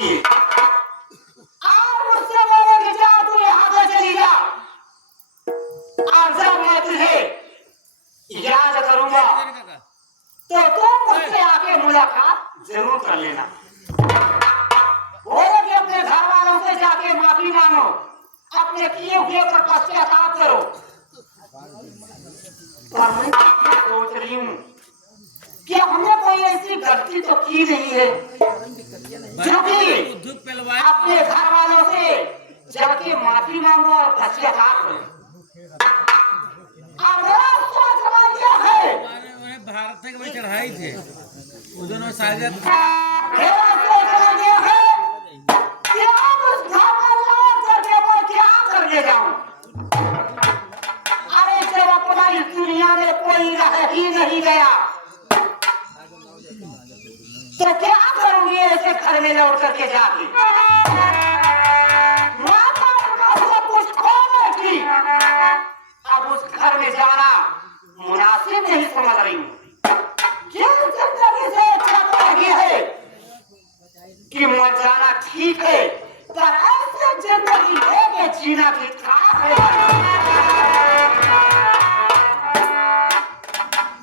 आप मुझसे बोले कि जा तू यहाँ से चली जा, और जब मैं तुझे याद करूंगा तो तुम मुझसे आके मुलाकात जरूर कर लेना। बोले कि अपने घर वालों से जाके माफी मांगो, अपने किए हुए पर पश्चाताप करो। पर मैं क्या सोच रही हूँ कि हमने कोई ऐसी गलती तो की नहीं है जो कि अपने घर वालों से जाके माफी मांगो और पश्चाताप करो। अब मेरा सोच समझ है भारत में चढ़ाई थे उधर सागर मेरा सोच समझ है कि आप उस घर में लौट करके मैं क्या करके जाऊं। अरे जब अपना इस दुनिया में कोई रह ही नहीं गया तो क्या करूंगी ऐसे घर में लौट करके जाके। माता सब कुछ खो बैठी, अब उस घर में जाना मुनासिब नहीं समझ रही हूँ। क्यों जिंदगी से चल रही है कि मर जाना ठीक है, पर ऐसे जिंदगी लेके जीना भी खराब है।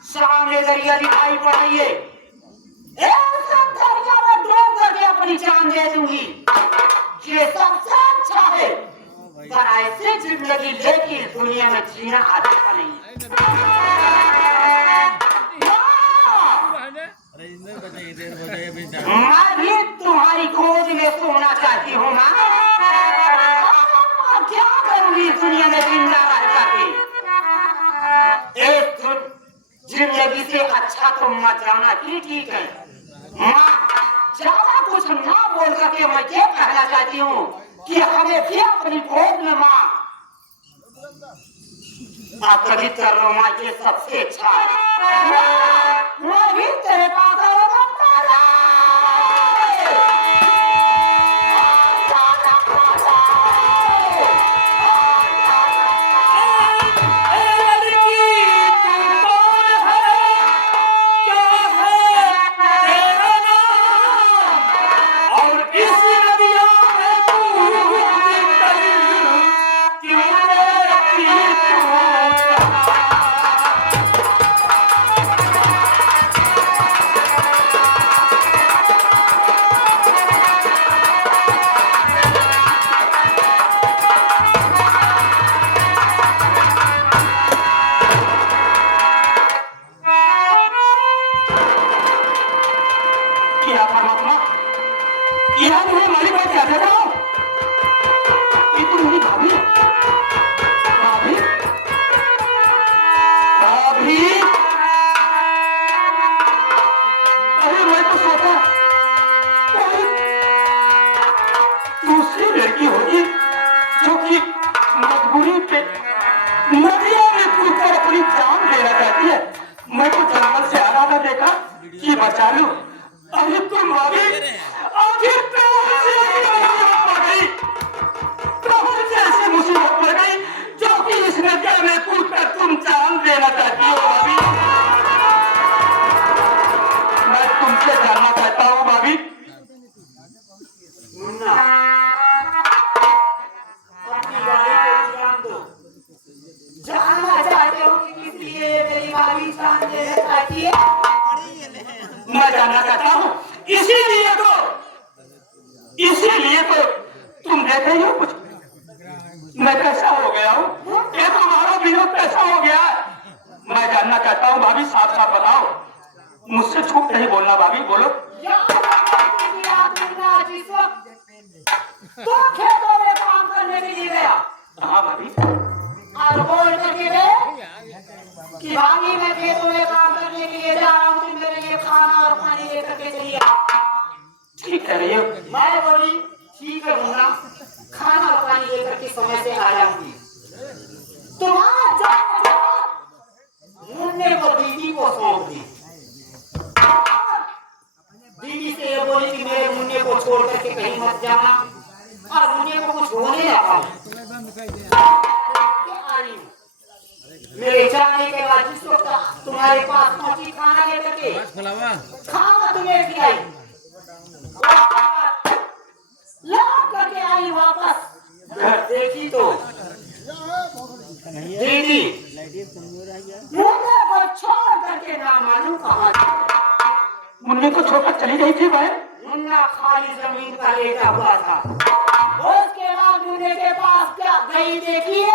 सामने दरिया दिखाई पड़ रही है, ऐसे दरिया में डूब करके अपनी जान दे दूंगी, ये सबसे अच्छा है। पर ऐसे जिंदगी लेके दुनिया में जीना अच्छा नहीं। मैं भी तुम्हारी खोज में सोना चाहती हूँ ना, क्या करूंगी दुनिया में जिंदा रह करके। एक जिंदगी से अच्छा तो मर जाना ही ठीक है। माँ ज्यादा कुछ ना बोल करके मैं ये कहना चाहती हूँ कि हमें भी अपनी गोद में माँ कभी कर लो माँ, ये सबसे अच्छा है। मैं भी तेरे पास आऊंगा। बचा लूं, अभी तुम अभी ऐसी मुसीबत पड़ गई जो कि इस नदिया में कूद कर तुम जान देना चाहती हो। भाभी मैं तुमसे जानना चाहता हूँ भाभी, जानना चाहते हो कि किस लिए मेरी भाभी जान देना चाहती है। मैं जानना चाहता हूँ, इसीलिए तो तुम देख रही हो कुछ मैं कैसा हो गया हूँ, ये तुम्हारा विरोध कैसा हो गया है। मैं जानना चाहता हूँ भाभी, साफ साफ बताओ, मुझसे झूठ नहीं बोलना भाभी, बोलो। तो खेतों में काम करने के लिए गया। हाँ भाभी। और बोल करके गए कि भाभी मैं खेतों में काम करने के लिए जा रहा हूँ, तुम मेरे लिए खाना और पानी लेकर के चलिए। ठीक है भैया। मैं बोली ठीक है मुन्ना, खाना और पानी लेकर के समय से आ जाऊंगी। तुम्हारा मुन्ने को दीदी को सौंप दी। दीदी से ये बोली कि मेरे मुन्ने को छोड़ करके कहीं मत जाना, और मुन्ने को कुछ होने लगा। मेरे जाने के बाद जिस वक्त तुम्हारे पास पहुंची खाना लेकर के, खाना तुम्हें खिलाई। दीदी मुन्ने को छोड़ करके ना मालूम कहाँ मुन्ने को छोड़कर चली गई थी बहन। मुन्ना खाली जमीन पर लेटा हुआ था। उसके बाद मुन्ने के पास क्या गई देखिए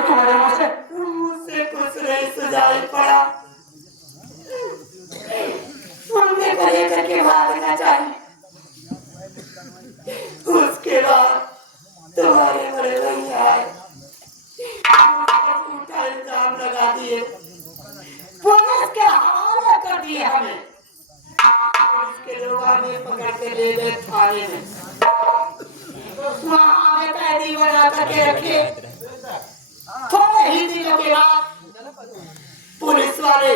तुम्हारे मुंह से मुझसे कुछ नहीं सुझाई पड़ा। मुन्ने को लेकर के भागना चाहिए। उसके बाद तुम्हारे बड़े भैया आए, उनका इल्जाम लगा दिए, पुलिस के हवाले कर दिए हमें। उसके लोग हमें पकड़ के ले गए थाने में। वहाँ हमें कैदी बना करके रखे। थोड़े ही दिनों के बाद पुलिस वाले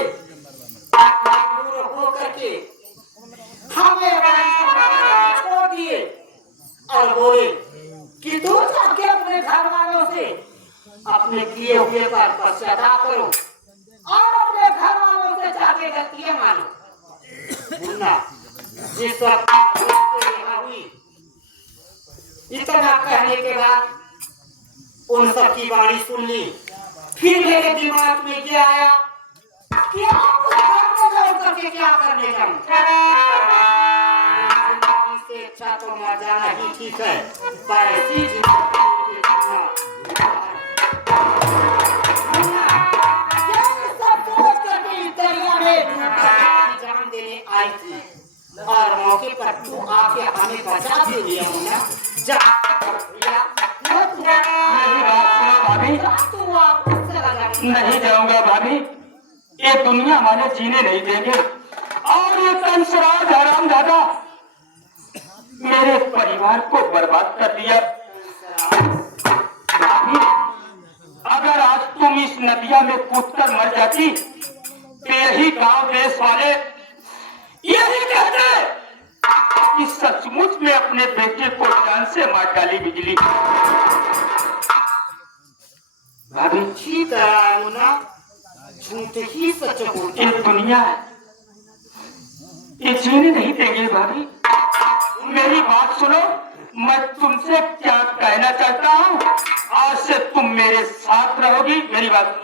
मजबूर होकर के हमें छोड़ दिए और बोले कि तू जाके अपने घर वालों से अपने किए हुए पर पश्चाताप करो और अपने घर वालों से जाके गलतियां मानो। मुन्ना जिस वक्त यहाँ हुई, इतना कहने के बाद उन सब की वाणी सुन ली। फिर मेरे दिमाग में क्या आया कि आप करके क्या करने का, इससे अच्छा तो मर जाना ही ठीक है। पर ऐसी सब सोच करके इस दरिया में जान देने आई थी और मौके पर तू आके हमें बचा दे दिया मुन्ना। जा नहीं जाऊंगा भाभी, ये दुनिया वाले जीने नहीं देंगे और ये कंसराज हरामजादा मेरे परिवार को बर्बाद कर दिया। भाभी, अगर आज तुम इस नदिया में कूदकर मर जाती तो यही गांव देश वाले यही कहते कि सचमुच में अपने बेटे को जान से मार डाली बिजली। भाभी ठीक है मुन्ना, झूठ ही सच बोलते। ये दुनिया ये जीने नहीं देंगे। भाभी मेरी बात सुनो, मैं तुमसे क्या कहना चाहता हूँ। आज से तुम मेरे साथ रहोगी। मेरी बात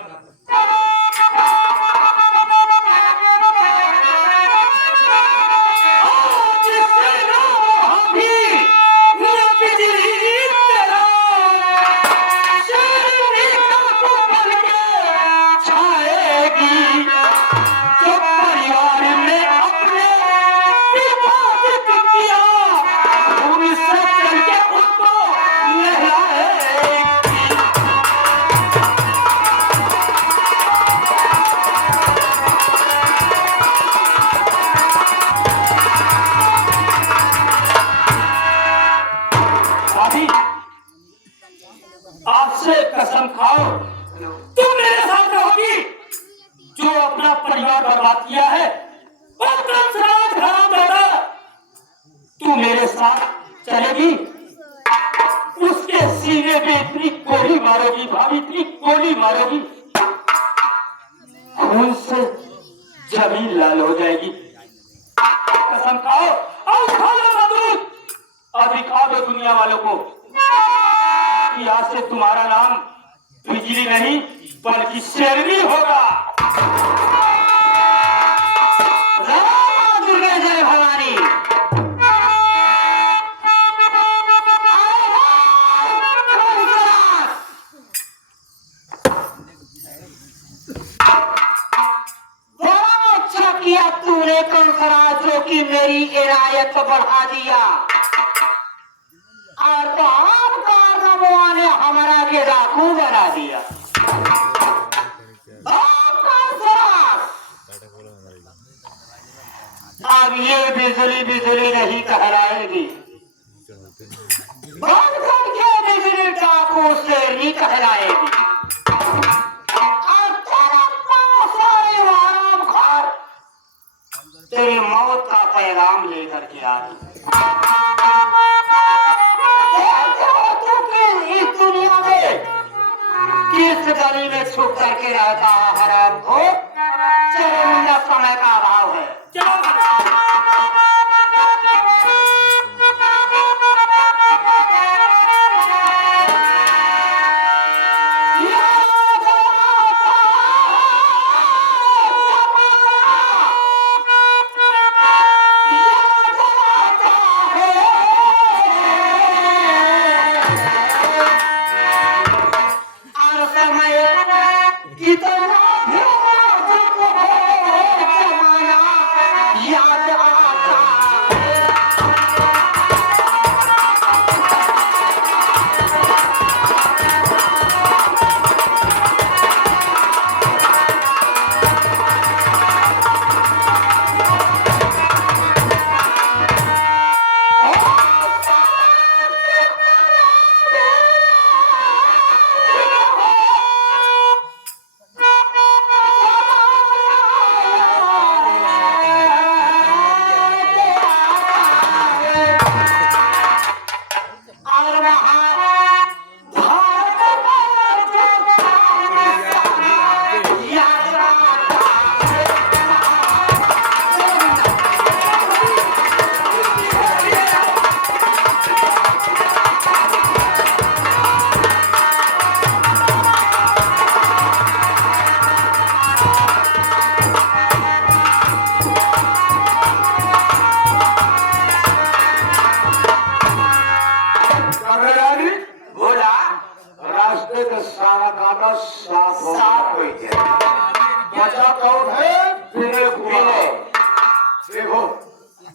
कसम खाओ तुम मेरे साथ रहोगी। जो अपना परिवार बर्बाद किया है और कंसराज हरामजादा, तू मेरे साथ चलेगी। उसके सीने पे इतनी गोली मारोगी भाभी, इतनी गोली मारोगी खून से जमीन लाल हो जाएगी। कसम खाओ और खा लो मधुर, अभी खा दो दुनिया वालों को कि आज से तुम्हारा नाम बिजली नहीं बल्कि शेरनी होगा। दुर्गा जय भवानी। बड़ा अच्छा किया तूने कंसराज, जो कि मेरी इनायत बढ़ा दिया और तमाम कारनामों ने हमारा के डाकू बना दिया। अब ये बिजली बिजली नहीं कहलाएगी, बंद करके बिजली डाकू से नहीं कहलाएगी। और ही रहता है हराम को। चलो मुन्ना, समय का अभाव है।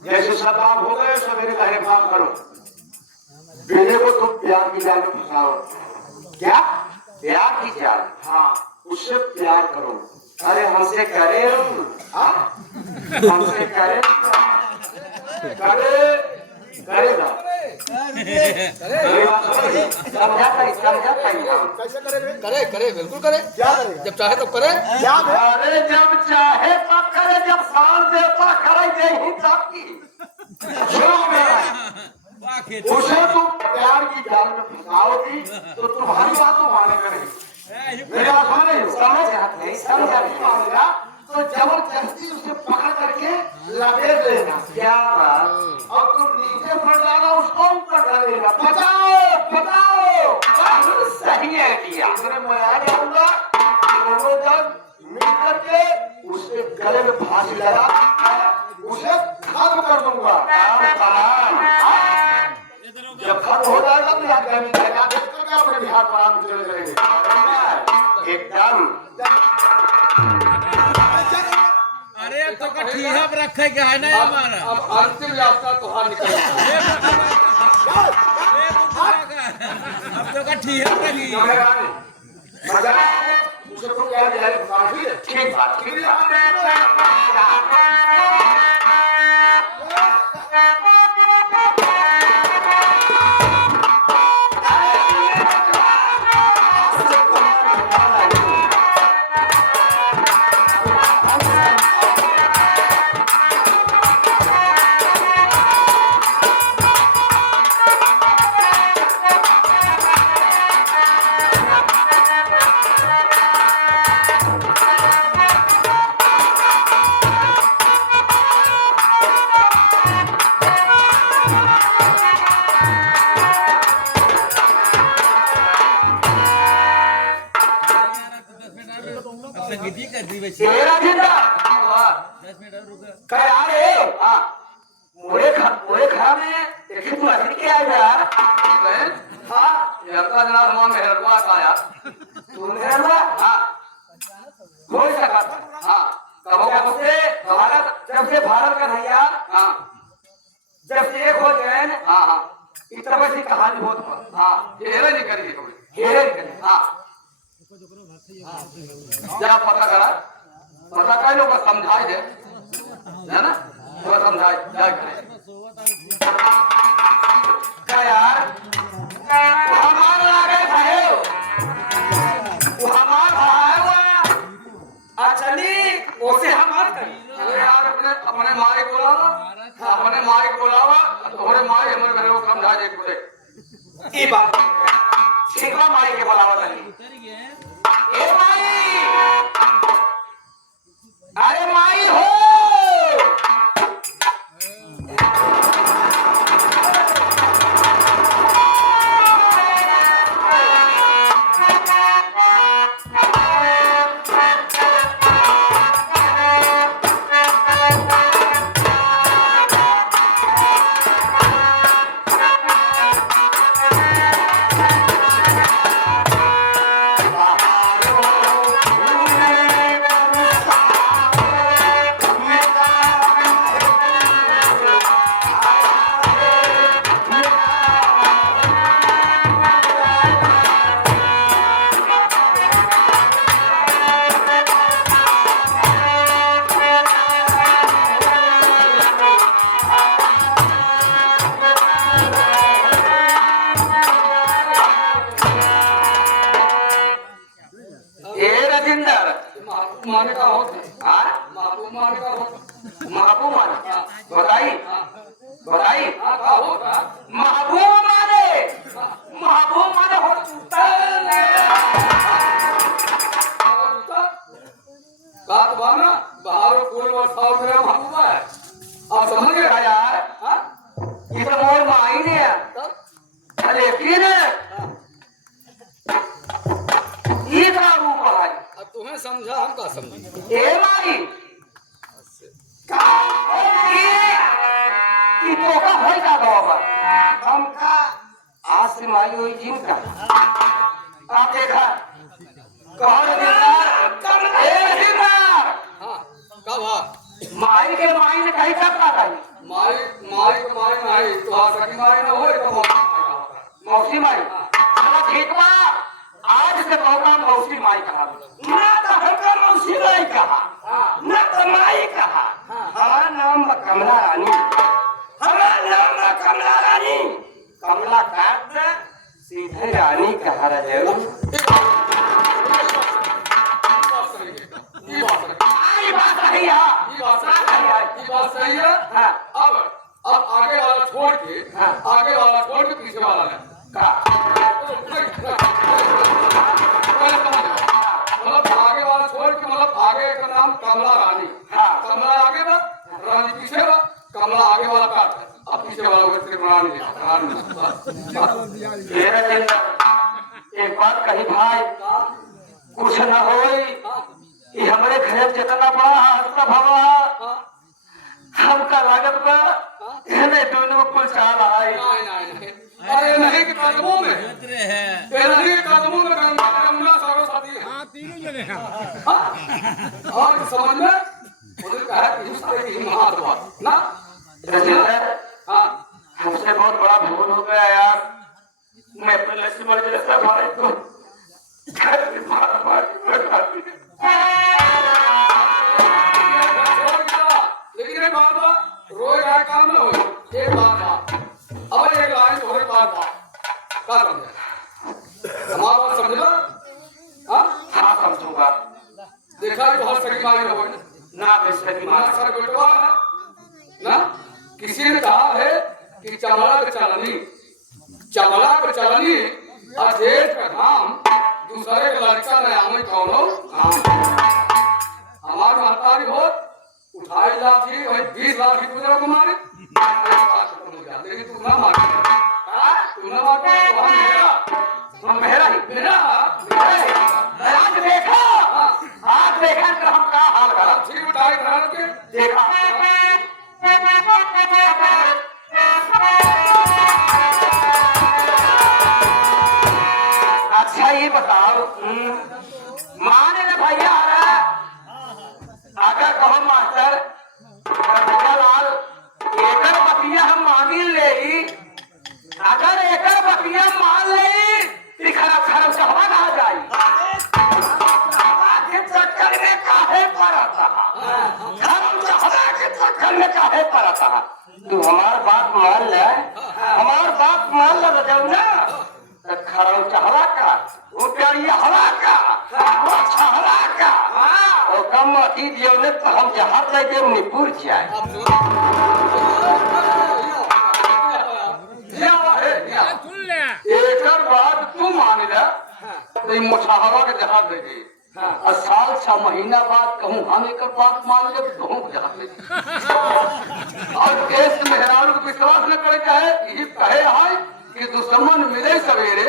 जैसे शताब हो गए सवेरे कहे काम करो। बेले को तुम प्यार की जाल में फंसाओ। क्या? प्यार की जाल? हाँ, उससे प्यार करो। अरे हमसे करे, हमसे करे, करेगा। कैसे करे? करे बिल्कुल करे। क्या करेगा? जब चाहे तो करे। क्या? अरे जब चाहे तब करे, जब साल देता करे यही तब की। उसे तुम प्यार की जाल में फंसाओगी तो तुम्हारी बात तो मानेगा नहीं। मेरी बात समझ नहीं मानेगा तो जबरदस्ती उसे पकड़ करके लपेट लेना। क्या बात? और तुम नीचे पड़ जाना, उसको ऊपर डालेगा। बताओ सही है किया। मैं आ जाऊंगा, दोनों जन मिल करके उसके गले में फांसी लगा उसे खत्म कर दूंगा। जब खत्म हो जाएगा तो याद करके अपने बिहार पर आम चले जाएंगे एकदम। अरे अब तो ठीहा रखे क्या है ना हमारा। अब अंतिम यात्रा तुहार निकल अब तो ठीहा रखी। उसे तो क्या ठीक बात ठीक संगीत कर दी बच्ची। मेरा जिंदा 10 मिनट और रुका। काय आ रे मोरे घर में देखी तू ऐसे क्या है यार? हाँ लड़का जनाब हमारा मेहरबा का यार। तू मेहरबा? हाँ हो सका था। हाँ कब से भारत, जब से भारत का भैया, हाँ जब से एक हो गए। हाँ हाँ इतना बड़ी कहानी बहुत। हाँ हेरे नहीं करेंगे, हेरे नहीं करेंगे। हाँ जरा पता कर लो, समझाए दे है ना, थोड़ा समझाए क्या क्या यार। वो हमारा आगे भाई, वो हमारा भाई हुआ चली उसे हम बात करें यार। अपने माई बुलावा, अपने माई बुलावा, तुम्हारे माई हमारे मेरे को समझा दे पूरे की बात। ठीक है माई के बुलावा नहीं ए माई, अरे माई हो, ए राजेंद्र, महबूब माने का होता हाँ महबूब माने का होता महबूब माने, बताई बताई, हाँ का होता महबूब माने, महबूब माने होता बात बाना बाहर कोई वर्षाव मेरा महबूबा है आप समझ गए यार, हाँ ये तो मोर माई ने है, तब लेकिन ये का रूप है, अब तुम्हें समझा हम का समझे ए माई, ये तो का है का बाबा, हम का आज से माई हुई जिनका, आप देखा, कौन जिंदार, ए जिंदार, हाँ कब हाँ माई के माई ने कहीं कब का गई, माई माई को माई नहीं तो आ सकी माई ना हो तो मौसी माई, चलो ठीक बा, आज से बहुका मौसी माई कहा, ना तो हमका मौसी माई कहा, ना तो माई कहा, हमारा नाम बा कमला रानी, हमारा नाम बा कमला रानी, कमला काट दे, सीधे रानी कहा रहे हो, ये बात सही है आई बात सही है, ये बात सही है ये बात सही है हाँ, अब आगे वाला छोड़ के हाँ। आगे वाला छोड़ के पीछे वाला है का, मतलब आगे वाला छोड़ के मतलब आगे का नाम कमला रानी हाँ। कमला आगे बा रानी पीछे बा कमला आगे वाला काट अब पीछे वाला वो सिर्फ रानी मेरा चिंता, एक बात कही भाई, कुछ न होई, ये हमारे घर जितना बड़ा हस्ता भवा, हमका लागत बा, हमें दोनों कुल चाल आई, नहीं अरे नहीं के कदमों में ये नहीं के कदमों में गंगा सारो साथी है और समझ में उधर कहा कि इस तरह की महात्मा ना राजेंद्र, हाँ हमसे बहुत बड़ा भूल हो गया यार, मैं अपने लक्ष्मण जैसा भाई को घर में मार के बैठा दिया। लेकिन एक बात बा रोज आए काम ना हो एक बात बा अब एक लाइन हो रही बात बा का समझे हमारा बात समझला हाँ हाँ समझूंगा, देखा तो हर सकी मांगे हो ना बेचने की ना मार, सर बेटवा है ना किसी ने कहा है कि चमड़ा के चलनी अजेठ का धाम दूसरे का लड़का न आमे कौनो हमार महतारी हो उठाई लाठी वही 20 लाठी गुजरा को मारे लेकिन तू ना मार तू ना मार मेरा ही, आज देखा, आज देखा तो हम क्या हाल करा, ठीक उठाई धारण के देखा, अच्छा ये बताओ, माने ना भैया अगर कहो मास्टर भैया लाल एकर बतिया हम मांगी ले, अगर एकर बतिया मान ले तो खराब खराब कहवा कहा जाई, के चक्कर में काहे पड़ता के चक्कर में काहे पड़ता, तू हमार बात मान ले, हमार बात मान ले जाऊ ना, तो खराब चहला का वो प्यारी हवा का वो छहला का, और कम अति दियो ने तो हम जहां ले जे निपुर जाए, एकर बाद तू मान ले, तो ये मोछाहवा के जहाज दे दी और साल 6 महीना बाद कहूँ हम एक बात मान ले कहूँ जहाज दे दी और देश मेहरान को विश्वास न करे कहे ये कहे है कि दुश्मन मिले सवेरे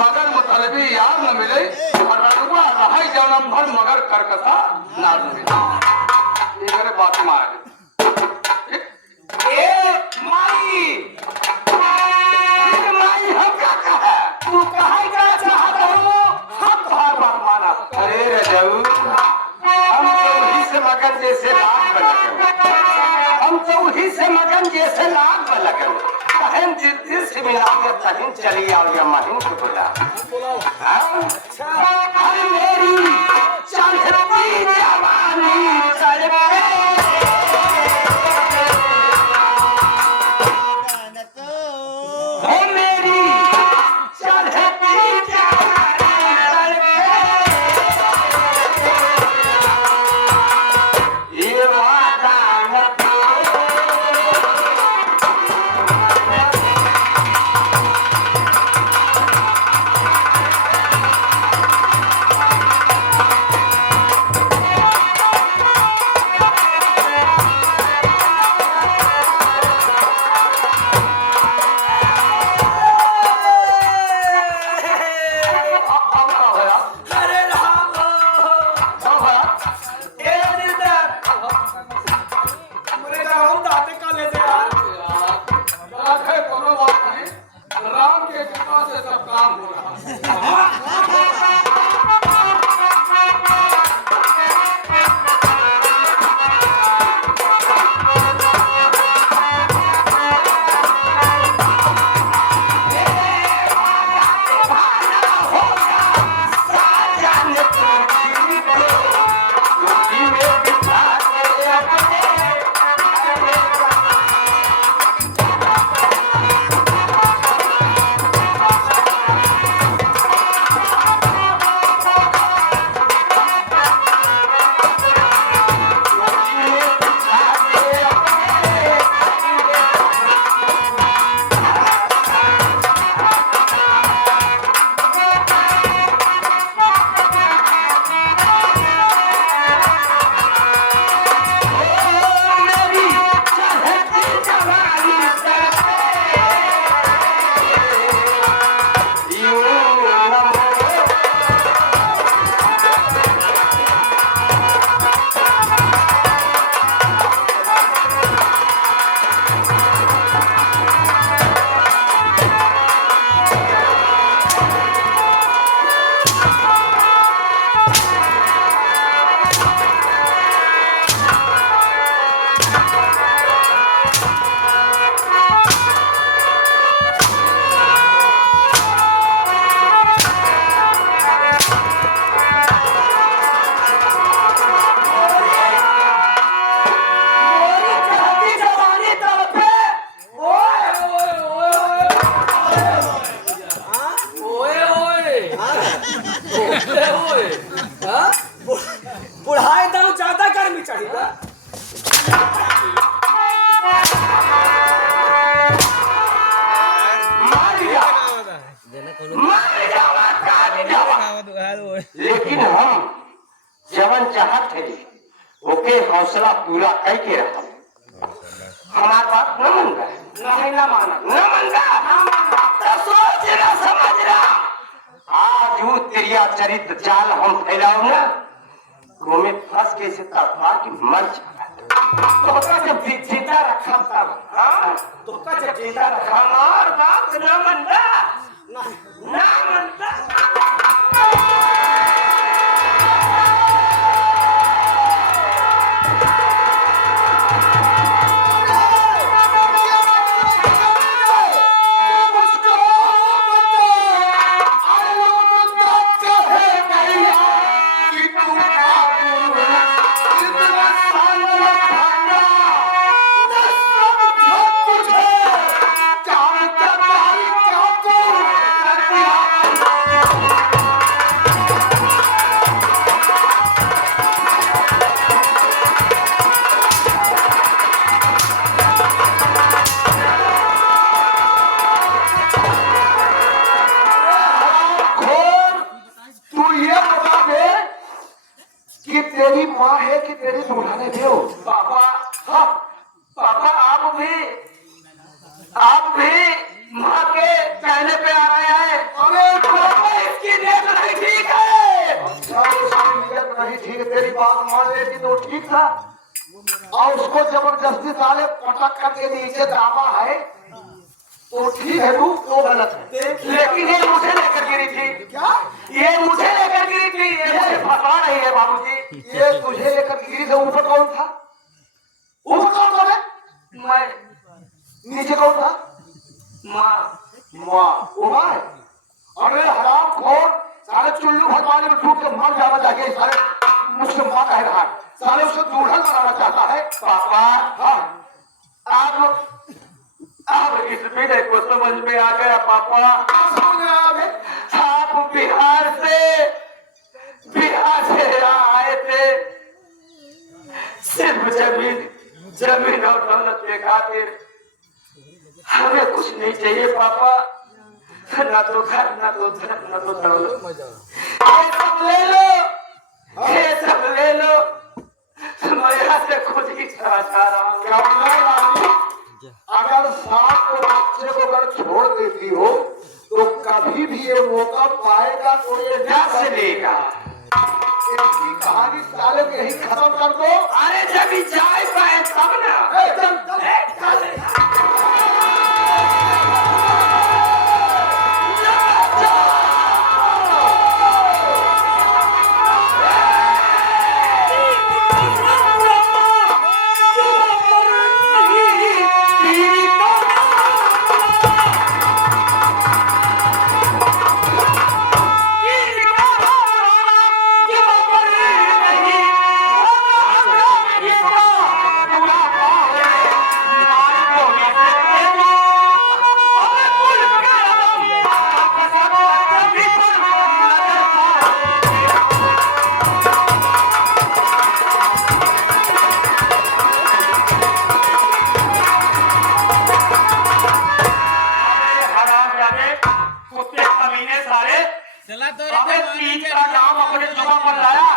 मगर मतलबी यार न मिले और रड़ुआ रहे जन्म भर मगर करकसा ना मिले ये मेरे बात मार ए माई हम क्या कहा तू कहा क्या चाहता हूँ हम तुम्हार बात माना। अरे रजऊ हम तो वही से मगन जैसे लाग लगन हम तो वही से मगन जैसे लाग लगन तहन जिद्दी से मिलावे तहन चली आओ या महिन को बुला अरे मेरी चंद्रती जवानी तड़पे ओ मेरी चंद्रती जवानी तड़पे ये वादा न अरे राम ए दिलदार मुझे राम दाते का ले जा बात है कोनो बात नहीं राम के कृपा से सब काम हो रहा बुढ़ाई दाम ज्यादा गर्मी चाहिए लेकिन हम जवन चाहत है ओके हौसला पूरा करके रखा हमार बात न मन रहा नहीं ना माना न मन रहा तो सोच रहा समझ रहा आज वो तेरिया चरित्र जाल हम फैलाओ ना में फंस के से तड़पा की मर जाएगा तो का जब जिंदा रखा तब हाँ तो का जब जिंदा रखा हमार बात न मन रहा ना मन रहा है है कि तेरी दुल्हन है हो? पापा, हाँ, पापा आप भी माँ के कहने पे आ रहे हैं। अरे पापा इसकी नीयत नहीं ठीक है। अच्छा, उसकी नीयत नहीं ठीक, तेरी बात मान लेती तो ठीक था, और उसको जबरदस्ती साले पटक करके नीचे दाबा है तो ठीक है, तू तो गलत है। लेकिन ये मुझे लेकर गिरी थी। क्या? ये मुझे लेकर गिरी थी, ये मुझे फंसा रही है बाबूजी। ये तुझे लेकर गिरी से ऊपर कौन था? ऊपर कौन था बे? मैं, नीचे कौन था? माँ, माँ, वो माँ है। अरे हराम खोर, सारे चुल्लू भर पानी में डूब के मर जाना चाहिए, सारे मुझसे माँ कह रहा है, साले उसको दुल्हन बनाना चाहता है। पापा हाँ, आप इस विनय को समझ में आ गया पापा। समझ में आया बे? आप बिहार से आए थे सिर्फ जमीन और दौलत के खातिर। हमें कुछ नहीं चाहिए पापा, ना तो घर, ना तो धन, ना तो दौलत। ये सब ले लो, ये सब ले लो। मैं यहाँ से खुद ही चला जा रहा हूँ। क्या बोला रानी? अगर सांप को बच्चे को अगर छोड़ देती हो तो कभी भी ये मौका पाएगा तो ये जा से लेगा। इसकी कहानी साले में यही खत्म कर दो। अरे जब ही जाए पाए तब ना। ए, चल, चल। चला तो अबे तीन का नाम अपने जुबान पर लाया,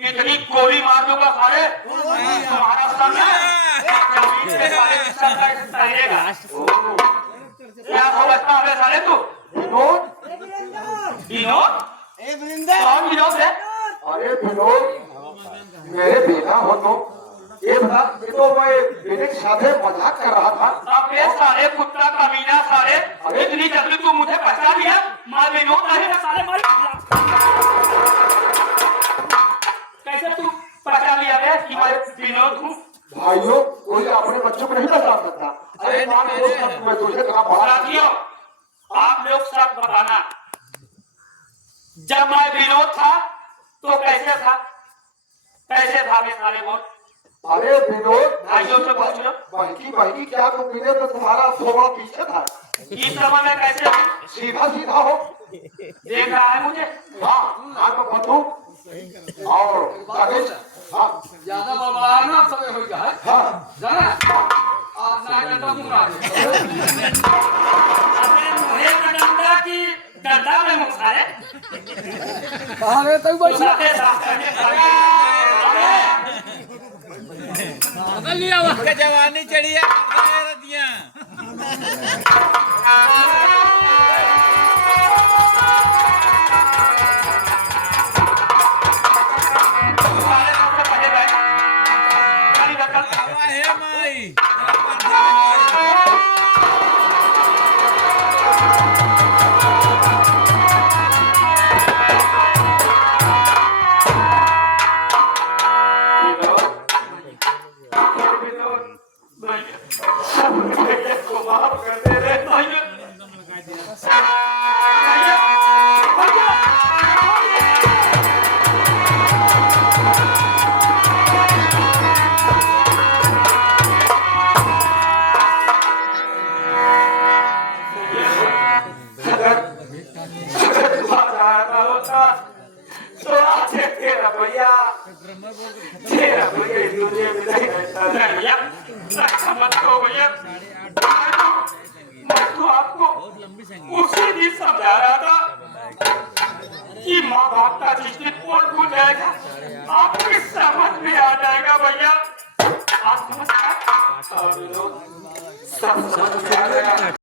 इतनी गोली मार दूंगा सारे। तुम्हारा संग जमीन पे सारे सर का सहेगा। क्या समझता है साले तू? विनोद, विनोद? कौन विनोद है? अरे विनोद, मेरे बेटा हो तो ये बता, ये तो मैं बेटे के साथ मजाक कर रहा था। अबे साले कुत्ता कमीना साले, इतनी जल्दी तू मुझे बचा लिया। मैं विनोद नहीं ना साले, मार कैसे तू बचा लिया बे कि मैं विनोद हूँ? भाइयों, कोई अपने बच्चों को नहीं बचा सकता। अरे बात मैं तुझे कहा बड़ा। साथियों, आप लोग सब बताना, जब मैं विनोद था तो कैसे था? कैसे था मैं साले बोल? अरे विनोद, भाइयों से पूछ लो। बहकी क्या तुम मिले तो तुम्हारा थोड़ा पीछे था, इस समय में कैसे हूँ? सीधा सीधा हो। देख रहा है मुझे? हाँ, हाथ में बंदू और कागज। हाँ, ज्यादा बड़बड़ाना समय हो जाए, हाँ, जाना आप ना डंडा मुंगा दे। अबे डंडा की डंडा में मुखाए अरे तू तो साथे साथ करने वाले। पकड़ लिया वक्त जवानी चढ़ी है रतियां। सारे सबसे पहले गए खाली रखल। हवा है माई तेरा भैया तुझे भी नहीं रहता भैया, रक्षा मत करो भैया। मैं तो आपको उसी दिन समझा रहा था कि माँ बाप का रिश्ते कौन भूल जाएगा। आपकी समझ में आ जाएगा भैया। आप समझ सब समझ में आ जाएगा।